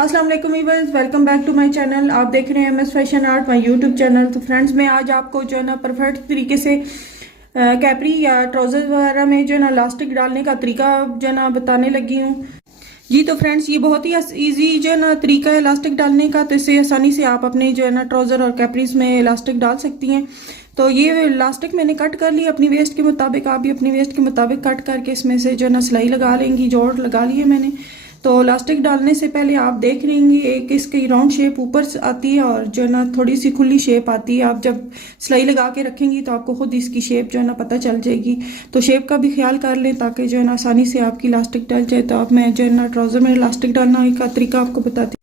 अस्सलाम वालेकुम viewers, welcome back to my channel. आप देख रहे हैं MS fashion art, my YouTube channel. तो फ्रेंड्स, मैं आज आपको जो है ना परफेक्ट तरीके से कैपरी या ट्राउजर वगैरह में जो है ना इलास्टिक डालने का तरीका जो है ना बताने लगी हूँ। जी तो फ्रेंड्स, ये बहुत ही इजी जो है ना तरीका है इलास्टिक डालने का। तो इससे आसानी से आप अपने जो है ना ट्राउजर और कैपरीज में इलास्टिक डाल सकती हैं। तो ये इलास्टिक मैंने कट कर लिया अपनी वेस्ट के मुताबिक। आप भी अपनी वेस्ट के मुताबिक कट करके इसमें से जो है ना सिलाई लगा लेंगी। जोड़ लगा लिए मैंने। तो इलास्टिक डालने से पहले आप देख लेंगे एक इसकी राउंड शेप ऊपर से आती है और जो है ना थोड़ी सी खुली शेप आती है। आप जब सिलाई लगा के रखेंगी तो आपको खुद इसकी शेप जो है ना पता चल जाएगी। तो शेप का भी ख्याल कर लें ताकि जो है ना आसानी से आपकी इलास्टिक डल जाए। तो अब मैं जो है ना ट्राउजर में इलास्टिक डालना का तरीका आपको बताती हूँ।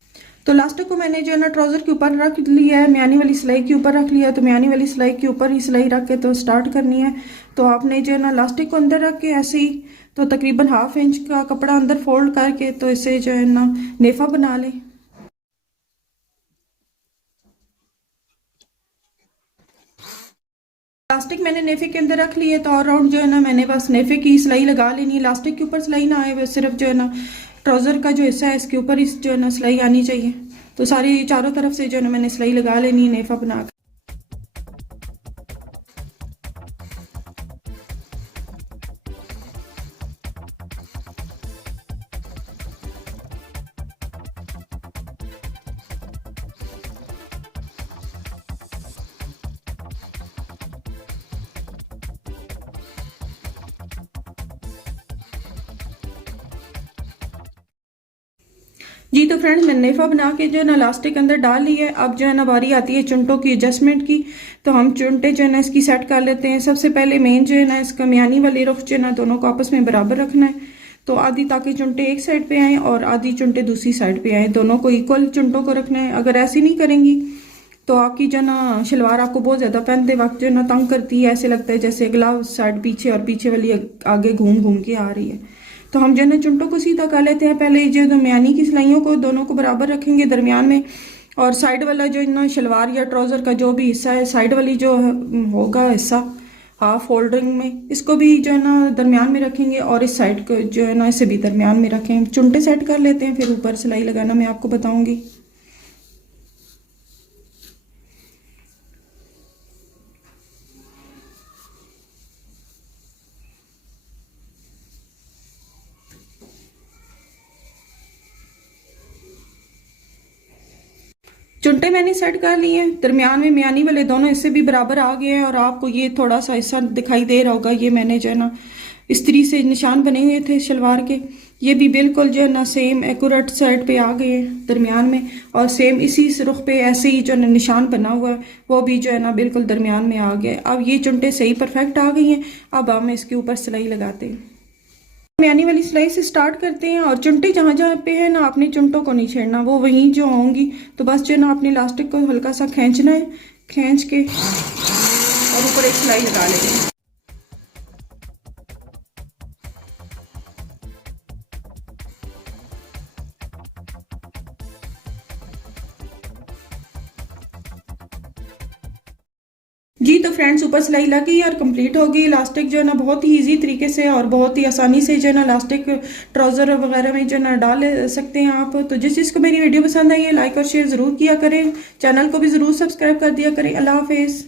तो इलास्टिक को मैंने जो है ना ट्राउजर के ऊपर रख लिया है, म्यानी वाली सिलाई के ऊपर रख लिया है। तो म्यानी वाली सिलाई के ऊपर ही सिलाई रख के तो स्टार्ट करनी है। तो आपने जो है ना इलास्टिक को अंदर रख के ऐसे ही तो तकरीबन 1/2 इंच का कपड़ा अंदर फोल्ड करके तो इसे जो है ना नेफा बना लें। इलास्टिक मैंने नेफे के अंदर रख ली है। तो और राउंड जो है ना मैंने बस नेफे की सिलाई लगा लेनी। इलास्टिक के ऊपर सिलाई ना आए, बस सिर्फ जो है ना ट्राउजर का जो हिस्सा है इसके ऊपर इस जो है ना सिलाई आनी चाहिए। तो सारी चारों तरफ से जो है ना मैंने सिलाई लगा लेनी है नेफा बना कर। जी तो फ्रेंड्स, मैंने नेफा बना के जो है ना इलास्टिक अंदर डाल ली है। अब जो है ना बारी आती है चुंटों की एडजस्टमेंट की। तो हम चुंटे जो है ना इसकी सेट कर लेते हैं। सबसे पहले मेन जो है ना इसका म्यानी वाली रुख जो है ना दोनों को आपस में बराबर रखना है। तो आधी ताकि चुंटे एक साइड पे आए और आधी चुंटे दूसरी साइड पे आए, दोनों को इक्वल चुंटों को रखना है। अगर ऐसी नहीं करेंगी तो आपकी जो ना शलवार आपको बहुत ज़्यादा पहनते वक्त जो है ना तंग करती है। ऐसे लगता है जैसे अगला साइड पीछे और पीछे वाली आगे घूम घूम के आ रही है। तो हम जो है ना चुंटों को सीधा कर लेते हैं। पहले जो म्यानी की सिलाइयों को दोनों को बराबर रखेंगे दरमियान में। और साइड वाला जो है ना शलवार या ट्राउजर का जो भी हिस्सा है, साइड वाली जो होगा हिस्सा हाफ फोल्डिंग में, इसको भी जो है ना दरमियान में रखेंगे। और इस साइड को जो है ना इसे भी दरमियान में रखें। चुंटे सेट कर लेते हैं, फिर ऊपर सिलाई लगाना मैं आपको बताऊंगी। चुंटे मैंने सेट कर लिए हैं। दरमियान में म्यानी वाले दोनों हिस्से भी बराबर आ गए हैं। और आपको ये थोड़ा सा हिस्सा दिखाई दे रहा होगा, ये मैंने जो है ना इस्त्री से निशान बने हुए थे शलवार के। ये भी बिल्कुल जो है ना सेम एक्यूरेट साइड पे आ गए हैं दरमियान में। और सेम इसी रुख पे ऐसे ही जो है ना निशान बना हुआ है वो भी जो है ना बिल्कुल दरमियान में आ गया। अब ये चुंटे सही परफेक्ट आ गई हैं। अब हम इसके ऊपर सिलाई लगाते हैं। म्यानी वाली सिलाई से स्टार्ट करते हैं। और चुंटे जहाँ जहाँ पे है ना अपने चुंटों को नहीं छेड़ना, वो वहीं जो होंगी। तो बस जो है ना अपने इलास्टिक को हल्का सा खींचना है, खींच के और ऊपर एक सिलाई लगा लेंगे। जी तो फ्रेंड्स, ऊपर सिलाई लग गई और कंप्लीट हो गई। इलास्टिक जो है ना बहुत ही इजी तरीके से और बहुत ही आसानी से जो है ना इलास्टिक ट्राउजर वगैरह में जो है ना डाल सकते हैं आप। तो जिस चीज़ को मेरी वीडियो पसंद आई है लाइक और शेयर ज़रूर किया करें। चैनल को भी ज़रूर सब्सक्राइब कर दिया करें। अल्लाह हाफिज़।